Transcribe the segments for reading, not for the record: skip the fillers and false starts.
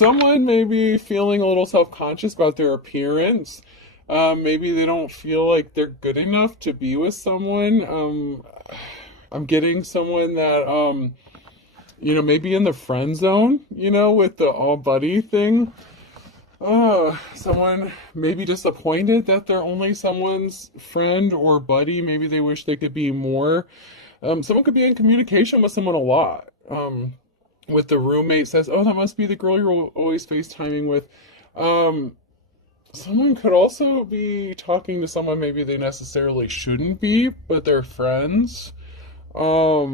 Someone may be feeling a little self-conscious about their appearance. Maybe they don't feel like they're good enough to be with someone. I'm getting someone that, maybe in the friend zone, with the all buddy thing. Someone may be disappointed that they're only someone's friend or buddy. Maybe they wish they could be more. Someone could be in communication with someone a lot. With the roommate says, oh, that must be the girl you're always FaceTiming with. Someone could also be talking to someone maybe they necessarily shouldn't be, but they're friends. Yeah,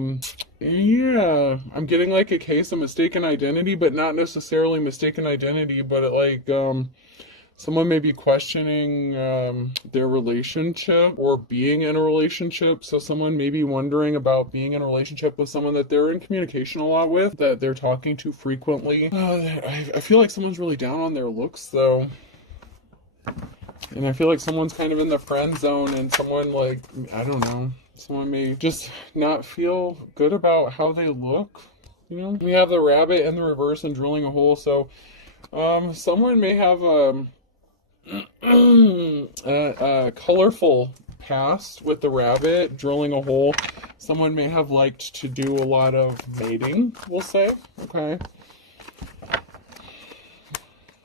I'm getting like a case of mistaken identity, but not necessarily mistaken identity, but someone may be questioning their relationship or being in a relationship. So someone may be wondering about being in a relationship with someone that they're in communication a lot with, that they're talking to frequently. I feel like someone's really down on their looks though. And I feel like someone's kind of in the friend zone, and someone I don't know, someone may just not feel good about how they look. We have the rabbit in the reverse and drilling a hole. So someone may have a colorful past with the rabbit drilling a hole. Someone may have liked to do a lot of mating, we'll say. Okay.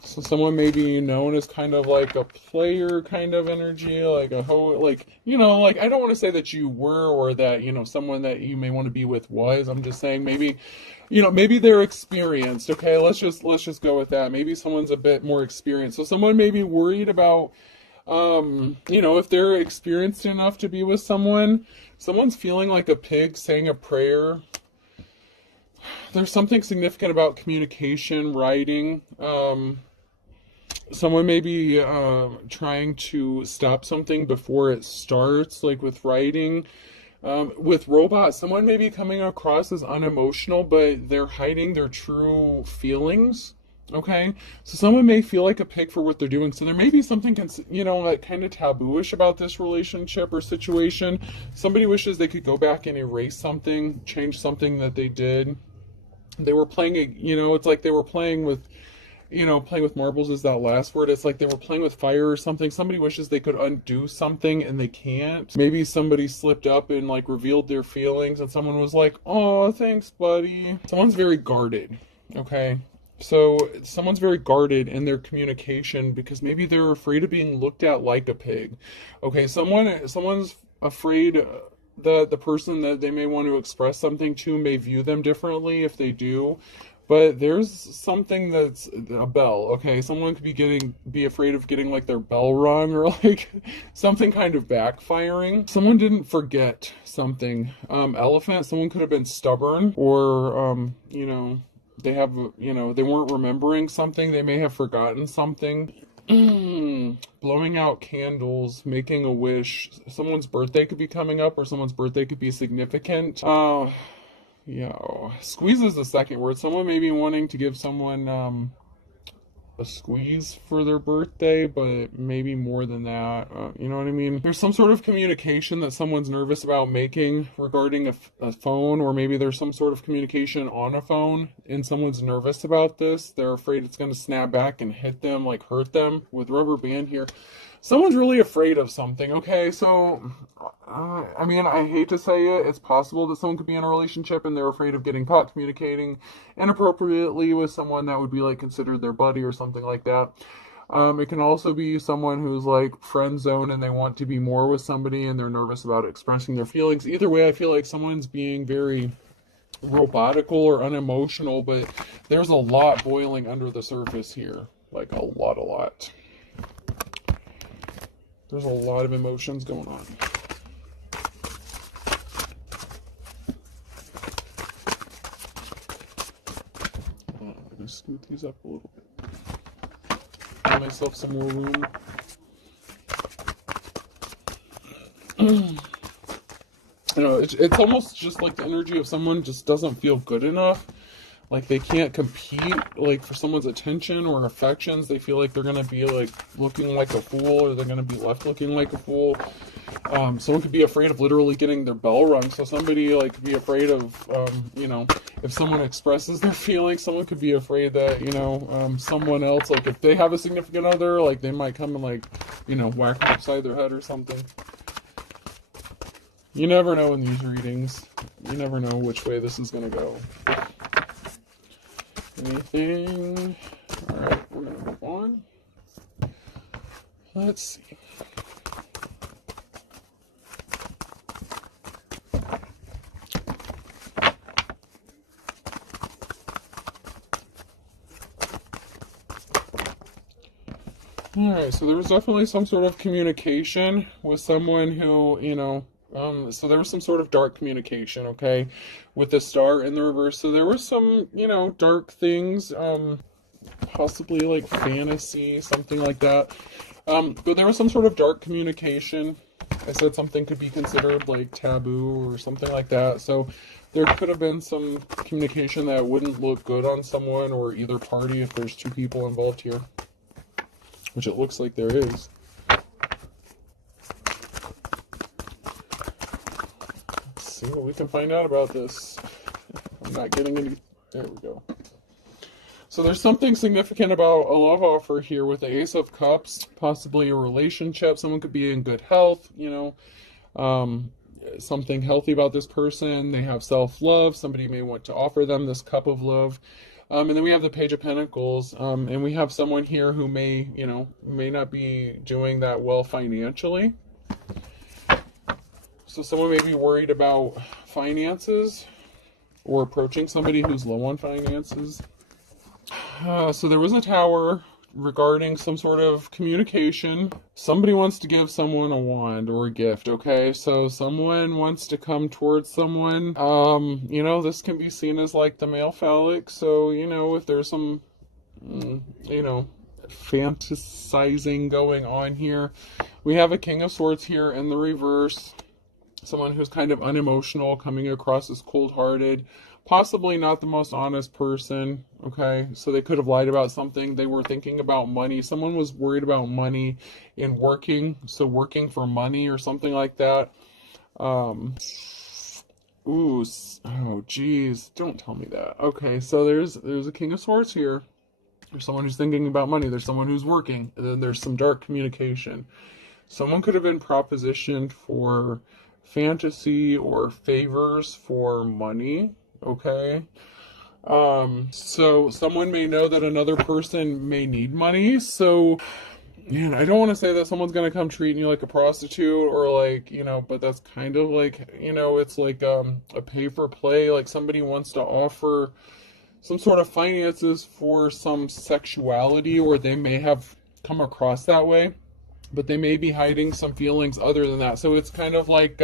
So someone may be known as kind of like a player kind of energy, like I don't want to say that you were, or that, someone that you may want to be with was. I'm just saying maybe, maybe they're experienced. Okay, let's just go with that. Maybe someone's a bit more experienced. So someone may be worried about, if they're experienced enough to be with someone. Someone's feeling like a pig saying a prayer. There's something significant about communication, writing. Someone may be trying to stop something before it starts, like with writing. With robots, someone may be coming across as unemotional, but they're hiding their true feelings. Okay, so someone may feel like a pig for what they're doing. So there may be something, like kind of tabooish about this relationship or situation. Somebody wishes they could go back and erase something, change something that they did. They were playing it's like they were playing with, playing with marbles is that last word. It's like they were playing with fire or something. Somebody wishes they could undo something and they can't. Maybe somebody slipped up and revealed their feelings, and someone was like, oh, thanks, buddy. Someone's very guarded. Okay. So someone's very guarded in their communication because maybe they're afraid of being looked at like a pig. Okay. Someone's afraid that the person that they may want to express something to may view them differently if they do. But there's something that's a bell, okay? Someone could be afraid of getting their bell rung, or something kind of backfiring. Someone didn't forget something. Elephant, someone could have been stubborn, or they weren't remembering something. They may have forgotten something. Blowing out candles, making a wish. Someone's birthday could be coming up, or someone's birthday could be significant. Squeeze is the second word. Someone may be wanting to give someone a squeeze for their birthday, but maybe more than that. You know what I mean? There's some sort of communication that someone's nervous about making regarding a phone, or maybe there's some sort of communication on a phone and someone's nervous about this. They're afraid it's going to snap back and hit them, hurt them with rubber band here. Someone's really afraid of something, okay? So, I hate to say it, it's possible that someone could be in a relationship and they're afraid of getting caught communicating inappropriately with someone that would be considered their buddy or something like that. It can also be someone who's friend zone and they want to be more with somebody and they're nervous about expressing their feelings. Either way, I feel like someone's being very robotical or unemotional, but there's a lot boiling under the surface here. A lot. There's a lot of emotions going on. I'm going to scoot these up a little bit. Give myself some more room. It's almost just the energy of someone just doesn't feel good enough. They can't compete, for someone's attention or affections. They feel like they're going to be, looking like a fool, or they're going to be left looking like a fool. Someone could be afraid of literally getting their bell rung. So somebody like could be afraid of, you know, if someone expresses their feelings, someone could be afraid that, you know, someone else, like if they have a significant other, like they might come and like, you know, whack them upside their head or something. You never know in these readings. You never know which way this is going to go. Anything? Alright, we're going to move on. Let's see. Alright, so there was definitely some sort of communication with someone who, you know, so there was some sort of dark communication, okay, with the star in the reverse. So there were some, you know, dark things, possibly like fantasy, something like that. But there was some sort of dark communication. I said something could be considered like taboo or something like that. So there could have been some communication that wouldn't look good on someone or either party if there's two people involved here, which it looks like there is. Let's see what we can find out about this. I'm not getting any... There we go. So there's something significant about a love offer here with the Ace of Cups, possibly a relationship. Someone could be in good health, you know, something healthy about this person. They have self-love. Somebody may want to offer them this cup of love. And then we have the Page of Pentacles, and we have someone here who may, you know, may not be doing that well financially. So someone may be worried about finances or approaching somebody who's low on finances. So there was a Tower regarding some sort of communication. Somebody wants to give someone a wand or a gift, okay? So someone wants to come towards someone. You know, this can be seen as like the male phallic. So, you know, if there's some, you know, fantasizing going on here. We have a King of Swords here in the reverse. Someone who's kind of unemotional, coming across as cold-hearted. Possibly not the most honest person, okay? So they could have lied about something. They were thinking about money. Someone was worried about money in working, so working for money or something like that. Ooh, oh, geez, don't tell me that. Okay, so there's a King of Swords here. There's someone who's thinking about money. There's someone who's working. And then there's some dark communication. Someone could have been propositioned for fantasy or favors for money. Okay, so someone may know that another person may need money. So, man, I don't want to say that someone's going to come treating you like a prostitute or like, you know, but that's kind of like, you know, it's like a pay for play. Like somebody wants to offer some sort of finances for some sexuality, or they may have come across that way, but they may be hiding some feelings other than that. So it's kind of like,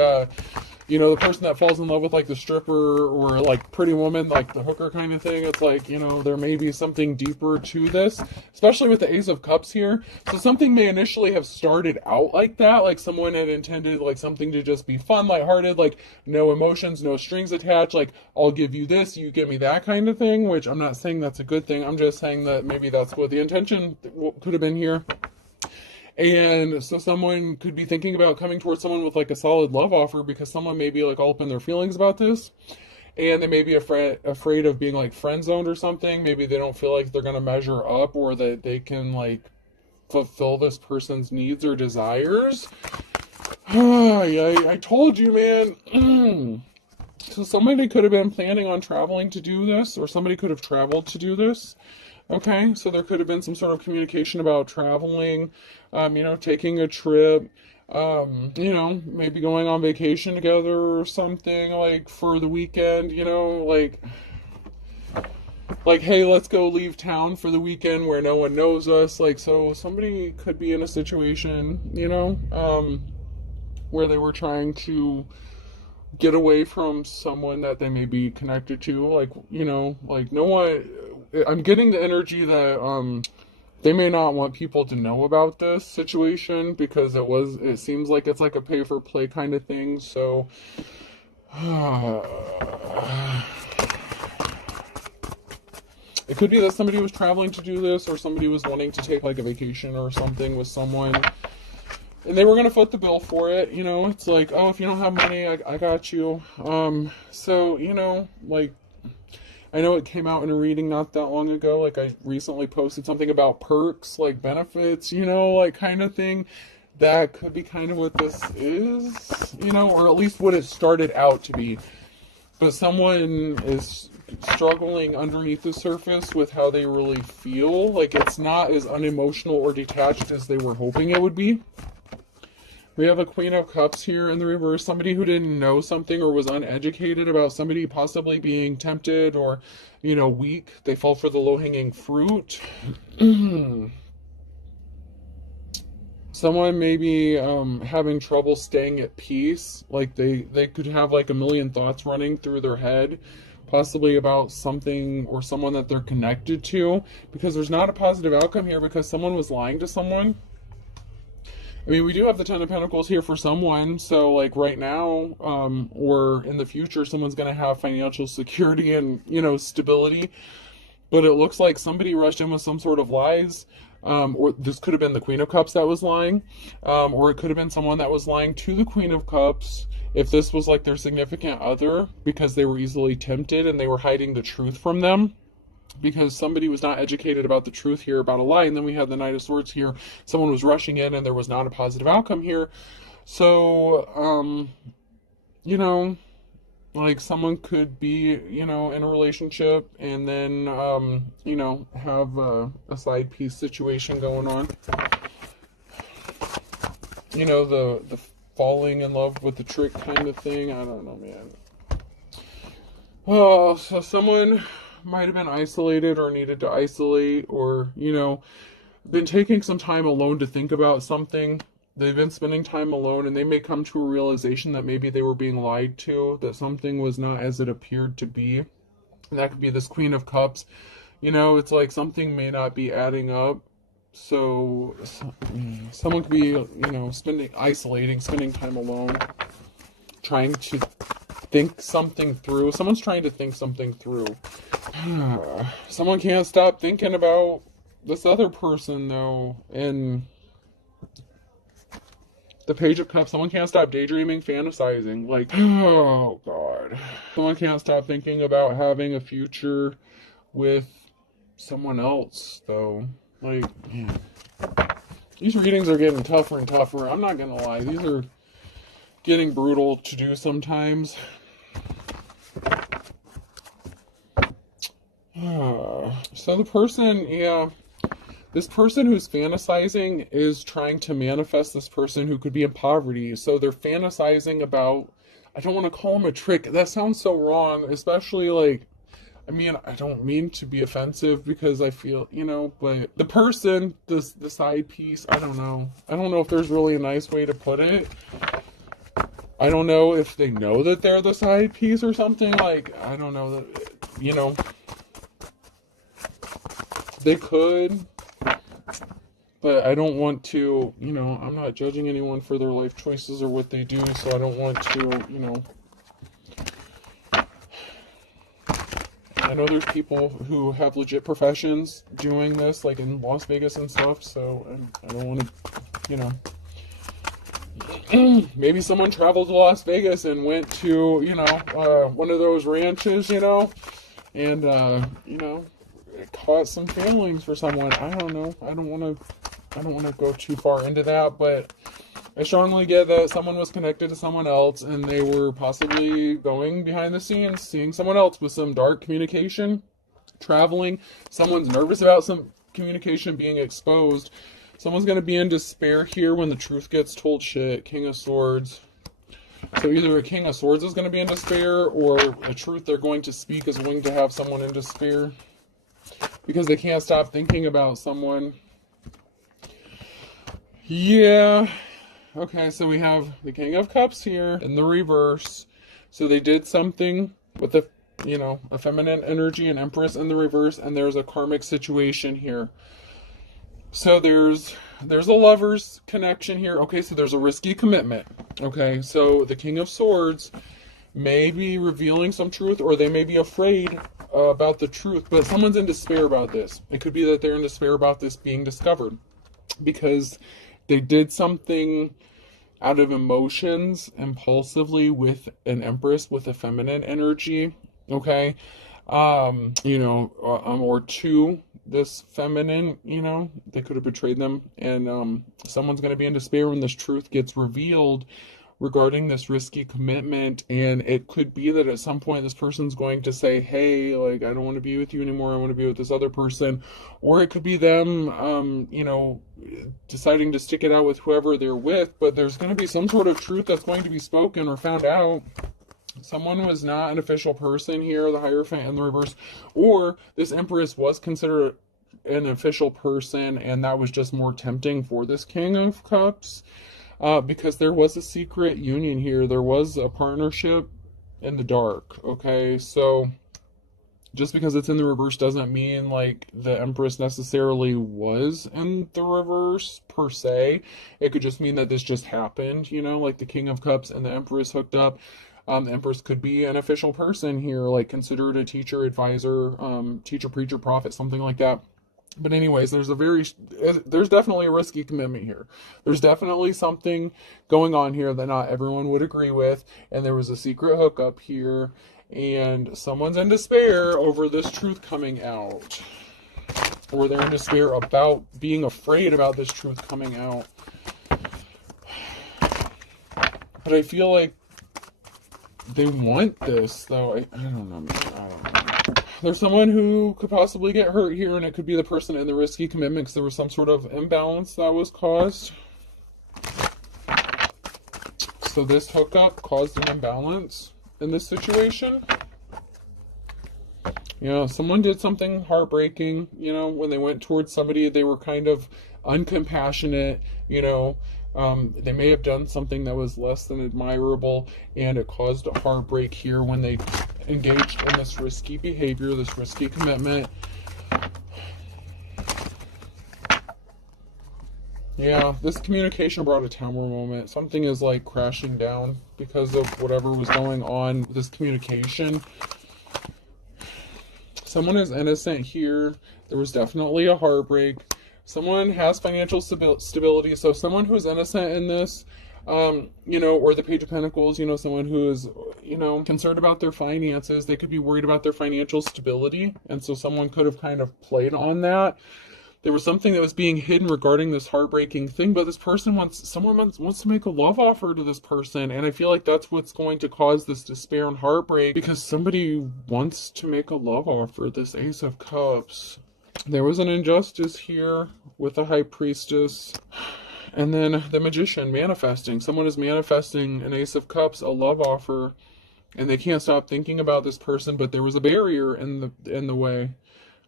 you know, the person that falls in love with like the stripper or like Pretty Woman, like the hooker kind of thing. It's like, you know, there may be something deeper to this, especially with the Ace of Cups here. So something may initially have started out like that, like someone had intended like something to just be fun, lighthearted, like no emotions, no strings attached, like I'll give you this, you give me that kind of thing, which I'm not saying that's a good thing. I'm just saying that maybe that's what the intention could have been here. And so someone could be thinking about coming towards someone with like a solid love offer, because someone may be like all up in their feelings about this, and they may be afraid of being like friend zoned or something. Maybe they don't feel like they're going to measure up, or that they can like fulfill this person's needs or desires. I told you, man. So somebody could have been planning on traveling to do this, or somebody could have traveled to do this. Okay, so there could have been some sort of communication about traveling, you know, taking a trip, you know, maybe going on vacation together or something, like for the weekend, you know, like, hey, let's go leave town for the weekend where no one knows us. Like, so somebody could be in a situation, you know, where they were trying to get away from someone that they may be connected to, like, you know, like no one... I'm getting the energy that they may not want people to know about this situation, because it seems like it's like a pay for play kind of thing. So it could be that somebody was traveling to do this, or somebody was wanting to take like a vacation or something with someone. And they were going to foot the bill for it, you know. It's like, oh, if you don't have money, I got you. So, you know, like, I know it came out in a reading not that long ago. Like, I recently posted something about perks, like benefits, you know, like kind of thing. That could be kind of what this is, you know, or at least what it started out to be. But someone is struggling underneath the surface with how they really feel. Like, it's not as unemotional or detached as they were hoping it would be. We have a Queen of Cups here in the reverse. Somebody who didn't know something or was uneducated about somebody possibly being tempted or, you know, weak. They fall for the low-hanging fruit. Someone may be having trouble staying at peace. Like, they could have like a million thoughts running through their head, possibly about something or someone that they're connected to, because there's not a positive outcome here because someone was lying to someone. I mean, we do have the Ten of Pentacles here for someone, so like right now, or in the future, someone's going to have financial security and, you know, stability, but it looks like somebody rushed in with some sort of lies, or this could have been the Queen of Cups that was lying, or it could have been someone that was lying to the Queen of Cups, if this was like their significant other, because they were easily tempted and they were hiding the truth from them. Because somebody was not educated about the truth here about a lie. And then we had the Knight of Swords here. Someone was rushing in and there was not a positive outcome here. So, you know, like someone could be, you know, in a relationship and then, you know, have a side piece situation going on. You know, the falling in love with the trick kind of thing. I don't know, man. Oh, so someone might have been isolated or needed to isolate, or, you know, been taking some time alone to think about something. They've been spending time alone and they may come to a realization that maybe they were being lied to, that something was not as it appeared to be. And that could be this Queen of Cups. You know, it's like something may not be adding up. So someone could be, you know, spending time alone, trying to think something through. Someone's trying to think something through. Someone can't stop thinking about this other person, though. And the Page of Cups, someone can't stop daydreaming, fantasizing. Like, oh, God. Someone can't stop thinking about having a future with someone else, though. Like, man. These readings are getting tougher and tougher. I'm not gonna lie. These are getting brutal to do sometimes. So the person, yeah, this person who's fantasizing is trying to manifest this person who could be in poverty. So they're fantasizing about, I don't want to call them a trick. That sounds so wrong, especially like, I mean, I don't mean to be offensive because I feel, you know, but the person, the side piece, I don't know. I don't know if there's really a nice way to put it. I don't know if they know that they're the side piece or something. Like, I don't know, that, you know, they could, but I don't want to, you know, I'm not judging anyone for their life choices or what they do, so I don't want to, you know, I know there's people who have legit professions doing this, like in Las Vegas and stuff, so I don't want to, you know, maybe someone traveled to Las Vegas and went to, you know, one of those ranches, you know, and, you know, it caused some feelings for someone. I don't know. I don't want to go too far into that, but I strongly get that someone was connected to someone else and they were possibly going behind the scenes, seeing someone else with some dark communication, traveling. Someone's nervous about some communication being exposed. Someone's going to be in despair here when the truth gets told. Shit, King of Swords. So either a King of Swords is going to be in despair, or the truth they're going to speak is going to have someone in despair, because they can't stop thinking about someone. Yeah. Okay, so we have the King of Cups here in the reverse. So they did something with the, you know, a feminine energy and Empress in the reverse, and there's a karmic situation here. So there's a lover's connection here. Okay, so there's a risky commitment. Okay, so the King of Swords may be revealing some truth, or they may be afraid about the truth, but someone's in despair about this. It could be that they're in despair about this being discovered, because they did something out of emotions impulsively with an Empress with a feminine energy, okay? Or two, this feminine, they could have betrayed them, and someone's going to be in despair when this truth gets revealed regarding this risky commitment. And it could be that at some point this person's going to say, hey, like, I don't want to be with you anymore, I want to be with this other person. Or it could be them deciding to stick it out with whoever they're with, but there's going to be some sort of truth that's going to be spoken or found out. Someone was not an official person here, the Hierophant in the reverse, or this Empress was considered an official person, and that was just more tempting for this King of Cups, because there was a secret union here. There was a partnership in the dark, okay? So just because it's in the reverse doesn't mean like the Empress necessarily was in the reverse per se. It could just mean that this just happened, like the King of Cups and the Empress hooked up. The Empress could be an official person here, like considered a teacher, advisor, teacher, preacher, prophet, something like that. But anyways, there's definitely a risky commitment here. There's definitely something going on here that not everyone would agree with, and there was a secret hookup here, and someone's in despair over this truth coming out. Or they're in despair about being afraid about this truth coming out. But I feel like they want this, though. I don't know, man. I don't know. There's someone who could possibly get hurt here, and it could be the person in the risky commitment because there was some sort of imbalance that was caused. So this hookup caused an imbalance in this situation. Someone did something heartbreaking, when they went towards somebody, they were kind of uncompassionate, they may have done something that was less than admirable, and it caused a heartbreak here when they engaged in this risky behavior, this risky commitment. Yeah, this communication brought a tower moment. Something is like crashing down because of whatever was going on with this communication. Someone is innocent here. There was definitely a heartbreak. Someone has financial stability. So someone who's innocent in this, or the Page of Pentacles, someone who is, concerned about their finances. They could be worried about their financial stability. And so someone could have kind of played on that. There was something that was being hidden regarding this heartbreaking thing, but this person wants to make a love offer to this person. And I feel like that's what's going to cause this despair and heartbreak, because somebody wants to make a love offer, this Ace of Cups. There was an injustice here with the High Priestess. And then the Magician manifesting. Someone is manifesting an Ace of Cups, a love offer, and they can't stop thinking about this person, but there was a barrier in the way.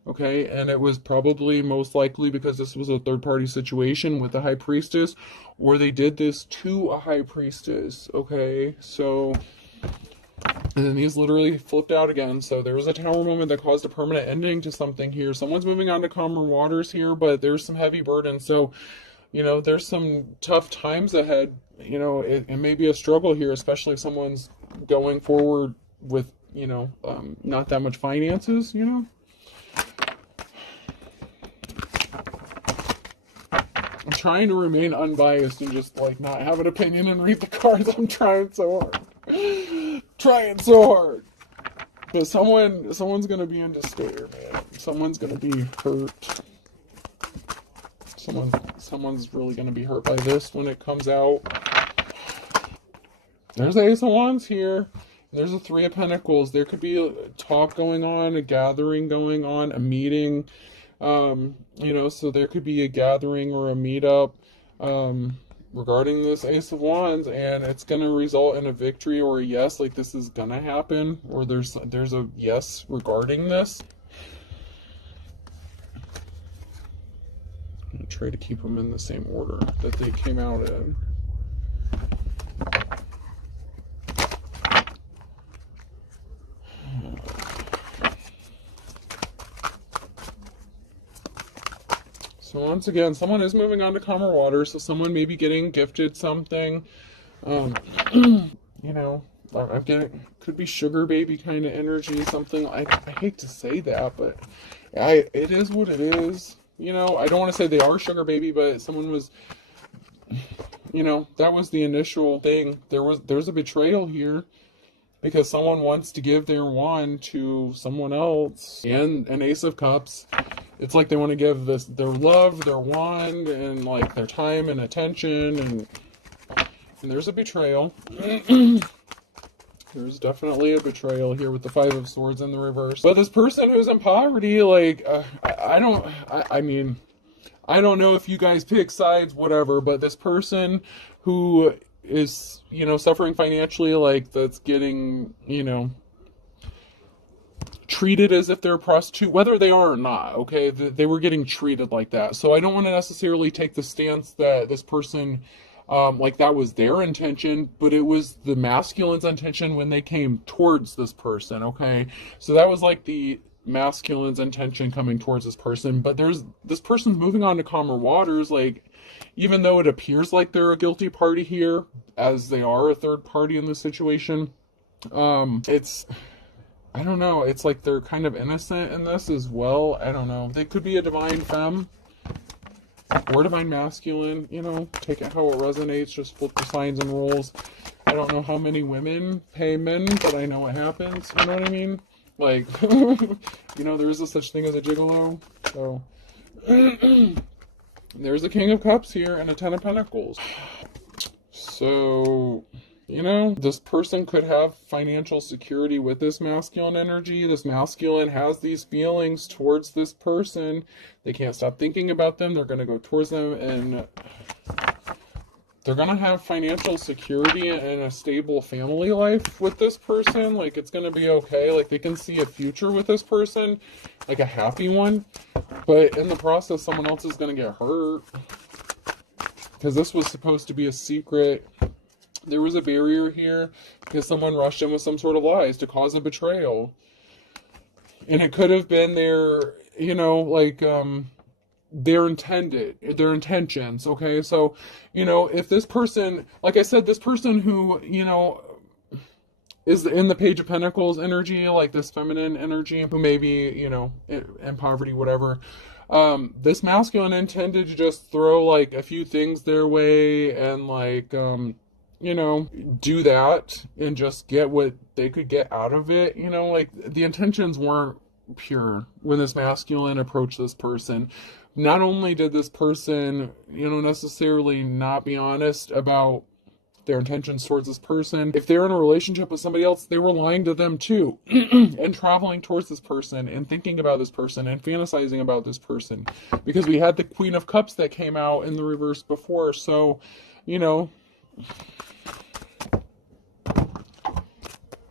Okay, and it was probably most likely because this was a third-party situation with the High Priestess, or they did this to a High Priestess. Okay, so, and then these literally flipped out again. So there was a tower moment that caused a permanent ending to something here. Someone's moving on to calmer waters here, but there's some heavy burden. So, there's some tough times ahead. It may be a struggle here, especially if someone's going forward with, not that much finances, I'm trying to remain unbiased and just, not have an opinion and read the cards. I'm trying so hard. Trying so hard. But someone's going to be in despair, man. Someone's going to be hurt. Someone's really going to be hurt by this when it comes out. There's the Ace of Wands here. There's a Three of Pentacles. There could be a talk going on, a gathering going on, a meeting. So there could be a gathering or a meetup regarding this Ace of Wands, and it's going to result in a victory or a yes, like this is going to happen, or there's a yes regarding this. I'm going to try to keep them in the same order that they came out in. So once again, someone is moving on to calmer waters, so someone may be getting gifted something. I'm getting, could be sugar baby kind of energy, something. I hate to say that, but it is what it is. I don't want to say they are sugar baby, but someone was you know, that was the initial thing. There's a betrayal here because someone wants to give their wand to someone else. And an Ace of Cups, it's like they want to give this their love, their wand, and like their time and attention, and there's a betrayal. There's definitely a betrayal here with the Five of Swords in the reverse. But this person who's in poverty, like, I mean, I don't know if you guys pick sides, whatever, but this person who is, you know, suffering financially, like, that's getting, you know, treated as if they're a prostitute, whether they are or not, okay? They were getting treated like that. So I don't want to necessarily take the stance that this person, like that was their intention, but it was the masculine's intention when they came towards this person, okay? So that was like the masculine's intention coming towards this person, but this person's moving on to calmer waters, like, even though it appears like they're a guilty party here, as they are a third party in this situation, I don't know, it's like they're kind of innocent in this as well. I don't know. They could be a divine femme or divine masculine, you know, take it how it resonates, just flip the signs and roles. I don't know how many women pay men, but I know what happens, you know what I mean? Like, you know, there is a such thing as a gigolo, so... There's a King of Cups here and a Ten of Pentacles. So, you know, this person could have financial security with this masculine energy. This masculine has these feelings towards this person. They can't stop thinking about them. They're going to go towards them, and they're going to have financial security and a stable family life with this person. Like, it's going to be okay. Like, they can see a future with this person, like a happy one. But in the process, someone else is going to get hurt. Because this was supposed to be a secret. There was a barrier here because someone rushed in with some sort of lies to cause a betrayal. And it could have been their, you know, like, their intentions, okay? So, you know, if this person, like I said, this person who, you know, is in the Page of Pentacles energy, like this feminine energy, who may be, you know, in poverty, whatever, this masculine intended to just throw, like, a few things their way and, like, you know, do that and just get what they could get out of it, you know, like, the intentions weren't pure when this masculine approached this person. Not only did this person, you know, necessarily not be honest about their intentions towards this person, if they're in a relationship with somebody else, they were lying to them too, and traveling towards this person, and thinking about this person, and fantasizing about this person, because we had the Queen of Cups that came out in the reverse before. So, you know,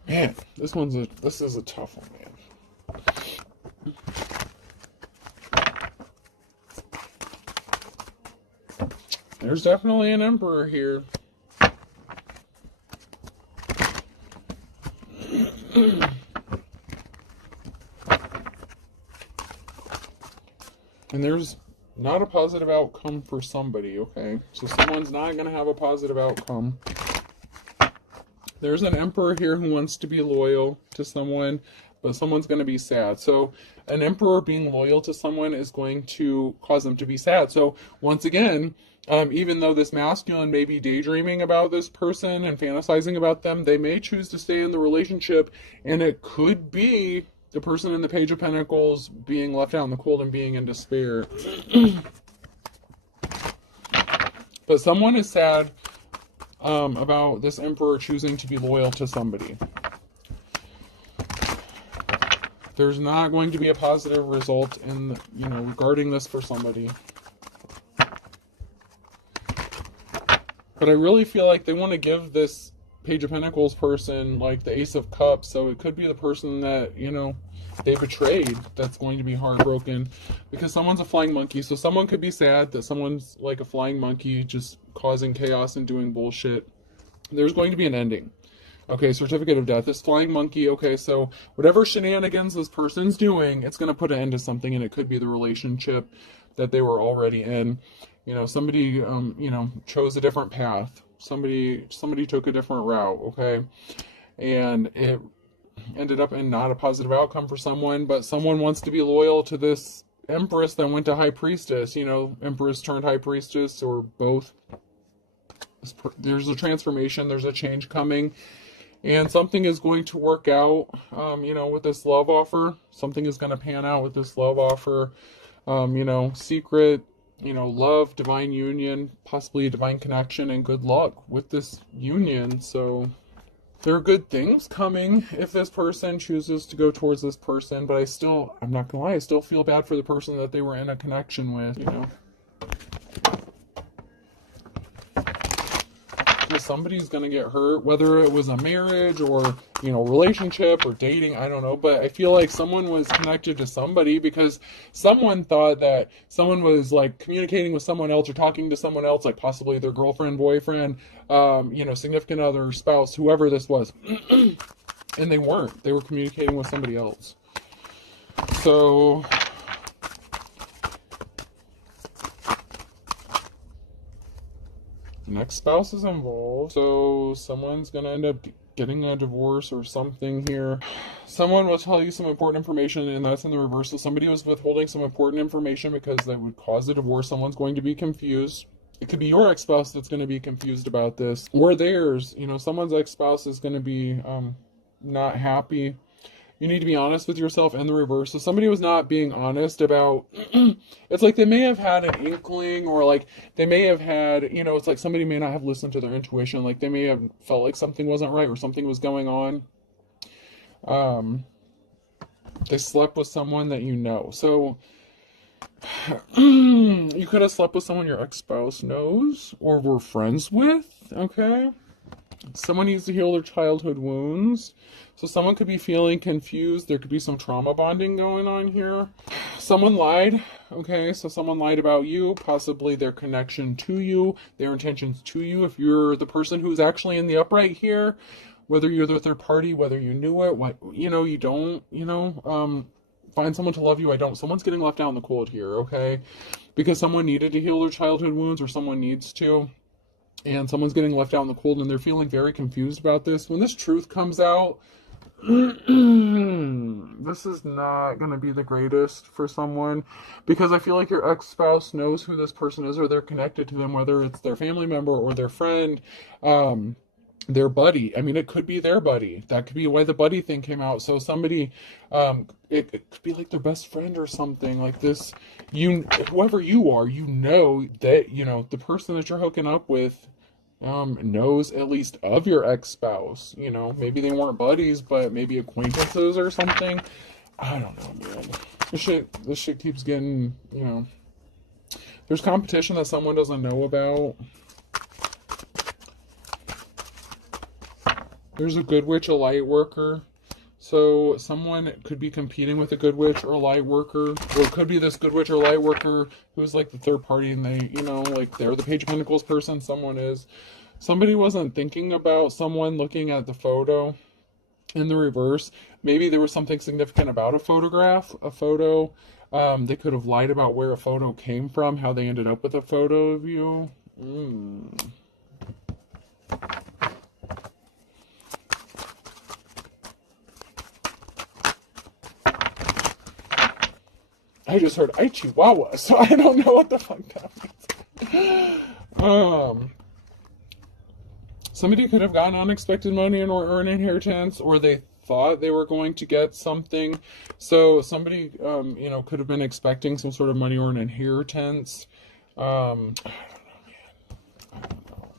man, this is a tough one, man. There's definitely an Emperor here. And there's not a positive outcome for somebody, okay? So someone's not going to have a positive outcome. There's an Emperor here who wants to be loyal to someone, but someone's going to be sad. So an Emperor being loyal to someone is going to cause them to be sad. So once again, even though this masculine may be daydreaming about this person and fantasizing about them, they may choose to stay in the relationship, and it could be the person in the Page of Pentacles being left out in the cold and being in despair. But someone is sad about this Emperor choosing to be loyal to somebody. There's not going to be a positive result in, you know, regarding this for somebody. But I really feel like they want to give this Page of Pentacles person, like, the Ace of Cups, so it could be the person that, you know, they betrayed that's going to be heartbroken, because someone's a flying monkey. So someone could be sad that someone's like a flying monkey, just causing chaos and doing bullshit. There's going to be an ending. Okay, certificate of death. This flying monkey, okay, so whatever shenanigans this person's doing, it's going to put an end to something, and it could be the relationship that they were already in. You know, somebody, you know, chose a different path. Somebody took a different route, okay? And it ended up in not a positive outcome for someone, but someone wants to be loyal to this Empress that went to High Priestess, you know, Empress turned High Priestess, or both. There's a transformation, there's a change coming, and something is going to work out, with this love offer. Something is going to pan out with this love offer. Secret, love, divine union, possibly a divine connection, and good luck with this union. So there are good things coming if this person chooses to go towards this person, but I'm not gonna lie, I still feel bad for the person that they were in a connection with. Because somebody's gonna get hurt, whether it was a marriage or, relationship or dating, I don't know, but I feel like someone was connected to somebody because someone thought that someone was like communicating with someone else or talking to someone else, like possibly their girlfriend, boyfriend, significant other, spouse, whoever this was. And they weren't. They were communicating with somebody else. So the next spouse is involved. So someone's going to end up getting a divorce or something here. Someone will tell you some important information, and that's in the reverse. So somebody was withholding some important information because that would cause a divorce. Someone's going to be confused. It could be your ex-spouse that's going to be confused about this, or theirs. Someone's ex-spouse is going to be not happy. You need to be honest with yourself, and the reverse. So somebody was not being honest about, it's like they may have had an inkling, or like they may have had, it's like somebody may not have listened to their intuition. Like they may have felt like something wasn't right or something was going on. They slept with someone that So you could have slept with someone your ex-spouse knows or were friends with, okay? Someone needs to heal their childhood wounds. So someone could be feeling confused. There could be some trauma bonding going on here. Someone lied. Okay, so someone lied about you, possibly their connection to you, their intentions to you. If you're the person who's actually in the upright here, whether you're the third party, whether you knew it, you don't, find someone to love you. I don't. Someone's getting left out in the cold here, okay? Because someone needed to heal their childhood wounds, or someone needs to. And someone's getting left out in the cold, and they're feeling very confused about this. When this truth comes out, this is not going to be the greatest for someone, because I feel like your ex-spouse knows who this person is, or they're connected to them, whether it's their family member or their friend, their buddy. I mean, it could be their buddy. That could be why the buddy thing came out. So somebody, it could be like their best friend or something like this. Whoever you are, that, the person that you're hooking up with, knows at least of your ex-spouse. Maybe they weren't buddies, but maybe acquaintances or something. I don't know, man. This shit keeps getting, there's competition that someone doesn't know about. There's a good witch, a light worker. So someone could be competing with a good witch or a light worker, or it could be this good witch or light worker who's like the third party, and they, like they're the Page of Pentacles person. Somebody wasn't thinking about someone looking at the photo in the reverse. Maybe there was something significant about a photo. They could have lied about where a photo came from, how they ended up with a photo of you. I just heard "I Chihuahua," so I don't know what the fuck that means. Somebody could have gotten unexpected money or an inheritance, or they thought they were going to get something. So somebody, could have been expecting some sort of money or an inheritance. I don't know, man. I don't know.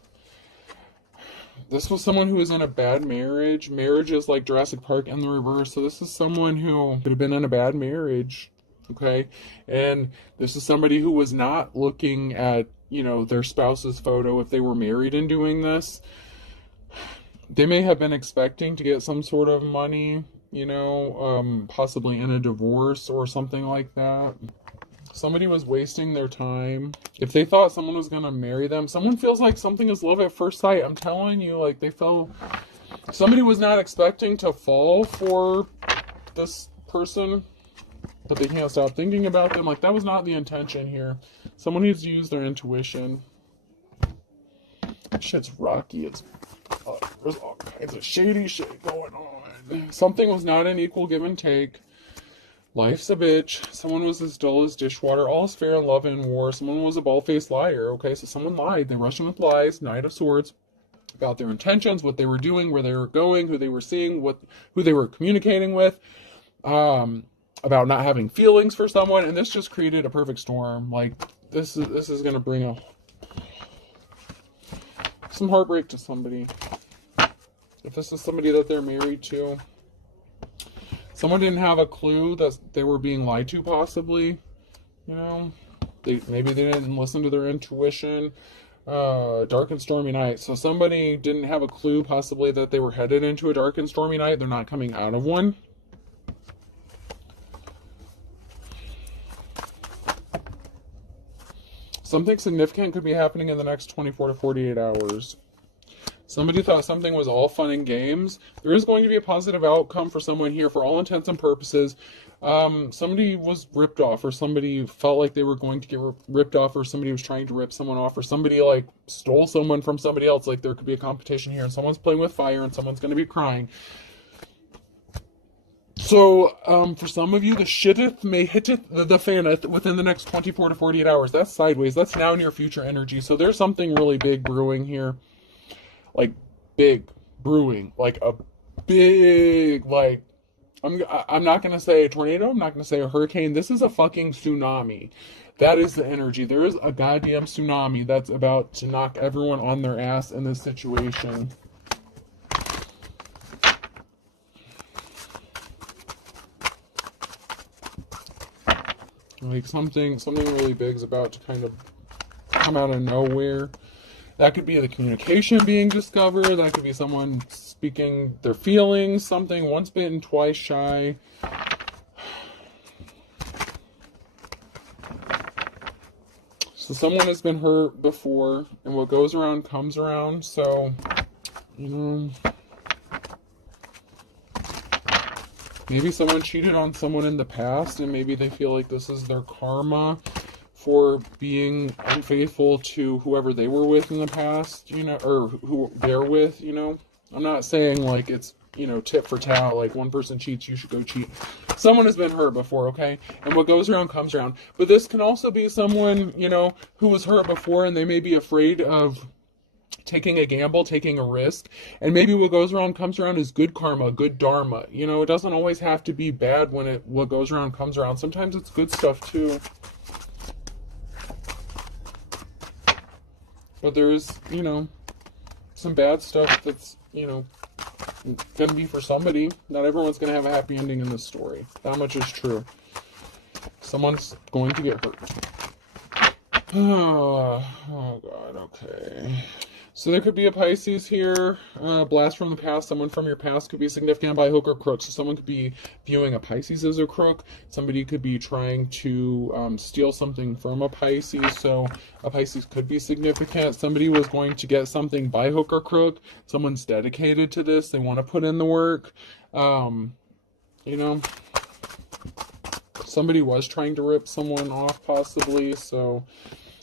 This was someone who was in a bad marriage. Marriage is like Jurassic Park in the reverse. So this is someone who could have been in a bad marriage. Okay, and this is somebody who was not looking at, their spouse's photo if they were married and doing this. They may have been expecting to get some sort of money, possibly in a divorce or something like that. Somebody was wasting their time. If they thought someone was going to marry them, someone feels like something is love at first sight. I'm telling you, like somebody was not expecting to fall for this person, but they can't stop thinking about them. Like, that was not the intention here. Someone needs to use their intuition. Shit's rocky. There's all kinds of shady shit going on. Something was not an equal give and take. Life's a bitch. Someone was as dull as dishwater. All is fair in love and war. Someone was a bald-faced liar. Okay, so someone lied. They rushed in with lies. Knight of Swords. About their intentions, what they were doing, where they were going, who they were seeing, who they were communicating with. About not having feelings for someone, and this just created a perfect storm. Like this is gonna bring some heartbreak to somebody. If this is somebody that they're married to. Someone didn't have a clue that they were being lied to, possibly. You know, maybe they didn't listen to their intuition. Dark and stormy night. So somebody didn't have a clue, possibly, that they were headed into a dark and stormy night. They're not coming out of one. Something significant could be happening in the next 24 to 48 hours. Somebody thought something was all fun and games. There is going to be a positive outcome for someone here for all intents and purposes. Somebody was ripped off, or somebody felt like they were going to get ripped off, or somebody was trying to rip someone off, or somebody like stole someone from somebody else. Like there could be a competition here, and someone's playing with fire, and someone's going to be crying. So, for some of you, the shitteth may hit the faneth within the next 24 to 48 hours. That's sideways. That's now near future energy. So there's something really big brewing here. Like, big brewing. Like, a big, like, I'm not going to say a tornado. I'm not going to say a hurricane. This is a fucking tsunami. That is the energy. There is a goddamn tsunami that's about to knock everyone on their ass in this situation. Like something really big is about to kind of come out of nowhere. That could be the communication being discovered. That could be someone speaking their feelings. Something once bitten, twice shy. So someone has been hurt before, and what goes around comes around. So, you know, maybe someone cheated on someone in the past, and maybe they feel like this is their karma for being unfaithful to whoever they were with in the past, you know, or who they're with, you know. I'm not saying like it's, you know, tit for tat, like one person cheats, you should go cheat. Someone has been hurt before, okay? And what goes around comes around. But this can also be someone, you know, who was hurt before, and they may be afraid of taking a gamble, taking a risk, and maybe what goes around comes around is good karma, good dharma. You know, it doesn't always have to be bad when what goes around comes around. Sometimes it's good stuff too. But there is, you know, some bad stuff that's, you know, gonna be for somebody. Not everyone's gonna have a happy ending in this story. That much is true. Someone's going to get hurt. Oh God, okay. So there could be a Pisces here, blast from the past. Someone from your past could be significant by hook or crook. So someone could be viewing a Pisces as a crook. Somebody could be trying to steal something from a Pisces. So a Pisces could be significant. Somebody was going to get something by hook or crook. Someone's dedicated to this. They want to put in the work. You know, somebody was trying to rip someone off possibly. So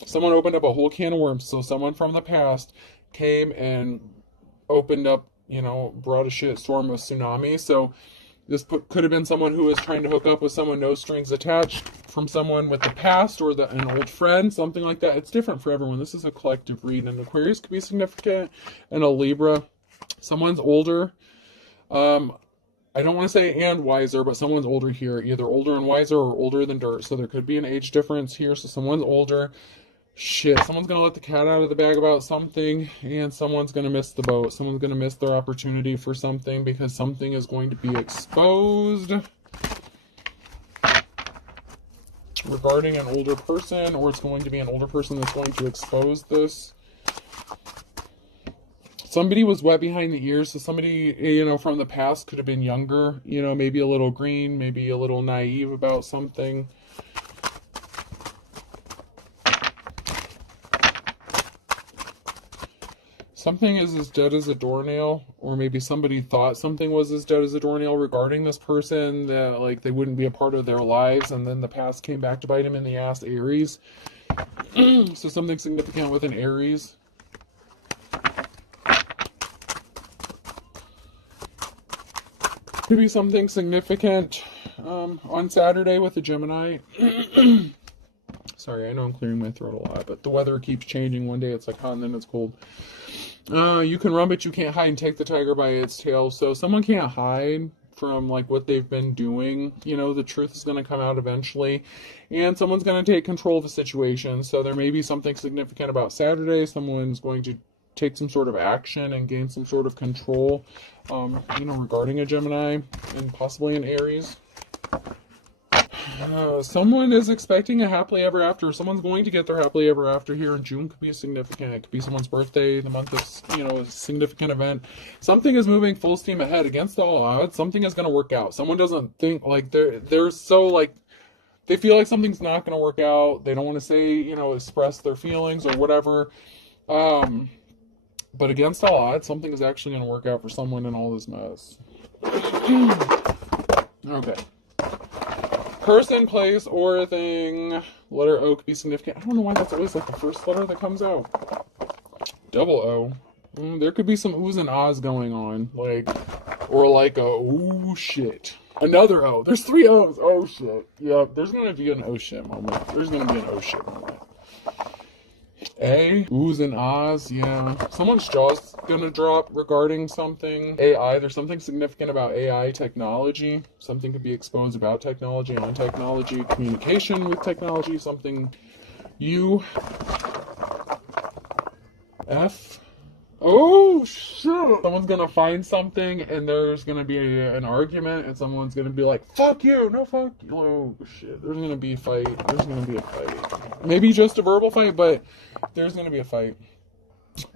someone opened up a whole can of worms. So someone from the past came and opened up, you know, brought a shit storm of tsunami. So this could have been someone who was trying to hook up with someone, no strings attached, from someone with the past or an old friend, something like that. It's different for everyone. This is a collective read, and Aquarius could be significant, and a Libra. Someone's older. I don't want to say and wiser, but someone's older here, either older and wiser or older than dirt. So there could be an age difference here. So someone's older. Shit, someone's going to let the cat out of the bag about something, and someone's going to miss the boat. Someone's going to miss their opportunity for something because something is going to be exposed regarding an older person, or it's going to be an older person that's going to expose this. Somebody was wet behind the ears, so somebody, you know, from the past could have been younger, you know, maybe a little green, maybe a little naive about something. Something is as dead as a doornail, or maybe somebody thought something was as dead as a doornail regarding this person, that like they wouldn't be a part of their lives, and then the past came back to bite them in the ass. Aries. So something significant with an Aries. Could be something significant on Saturday with the Gemini. Sorry, I know I'm clearing my throat a lot, but the weather keeps changing. One day it's like hot and then it's cold. You can run, but you can't hide, and take the tiger by its tail. So someone can't hide from like what they've been doing. You know, the truth is going to come out eventually, and someone's going to take control of the situation. So there may be something significant about Saturday. Someone's going to take some sort of action and gain some sort of control, you know, regarding a Gemini and possibly an Aries. Someone is expecting a happily ever after. Someone's going to get their happily ever after here in June. Could be significant. It could be someone's birthday, the month of, you know, a significant event. Something is moving full steam ahead against all odds. Something is going to work out. Someone doesn't think like they're so like, they feel like something's not going to work out. They don't want to say, you know, express their feelings or whatever. But against all odds, something is actually going to work out for someone in all this mess. Okay. Person, place, or thing. Letter O could be significant. I don't know why that's always like the first letter that comes out. Double O. There could be some oohs and ahs going on. Like, or like a, ooh, shit. Another O. There's 3 O's. Oh, shit. Yeah, there's going to be an oh, shit moment. There's going to be an oh, shit moment. A, oohs and ahs, yeah. Someone's jaw's gonna drop regarding something. AI, there's something significant about AI technology. Something could be exposed about technology, on technology, communication with technology, something. U, F. Oh, shit. Someone's gonna find something and there's gonna be an argument and someone's gonna be like, fuck you, no fuck you. Oh, shit. There's gonna be a fight. There's gonna be a fight. Maybe just a verbal fight, but there's gonna be a fight.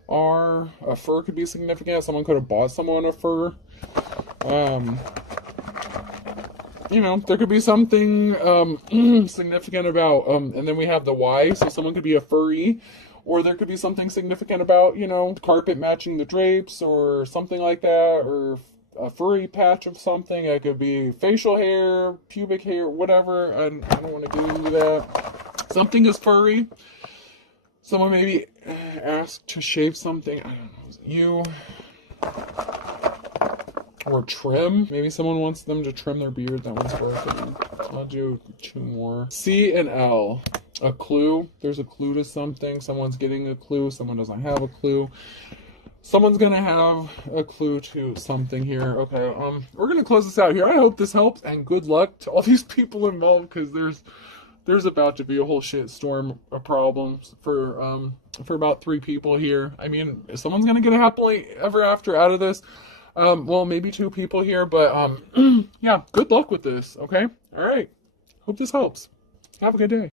R, a fur could be significant. Someone could have bought someone a fur. You know, there could be something significant about, and then we have the Y, so someone could be a furry. Or there could be something significant about, you know, carpet matching the drapes or something like that, or a furry patch of something. It could be facial hair, pubic hair, whatever. I don't want to get into that. Something is furry. Someone maybe asked to shave something. I don't know. Or trim. Maybe someone wants them to trim their beard. That one's broken. I'll do 2 more. C and L. A clue. There's a clue to something. Someone's getting a clue. Someone doesn't have a clue. Someone's gonna have a clue to something here. Okay, we're gonna close this out here. I hope this helps, and good luck to all these people involved, because there's about to be a whole shit storm of problems for about 3 people here. I mean, if someone's gonna get a happily ever after out of this, well, maybe 2 people here, but yeah, good luck with this. Okay, all right. Hope this helps. Have a good day.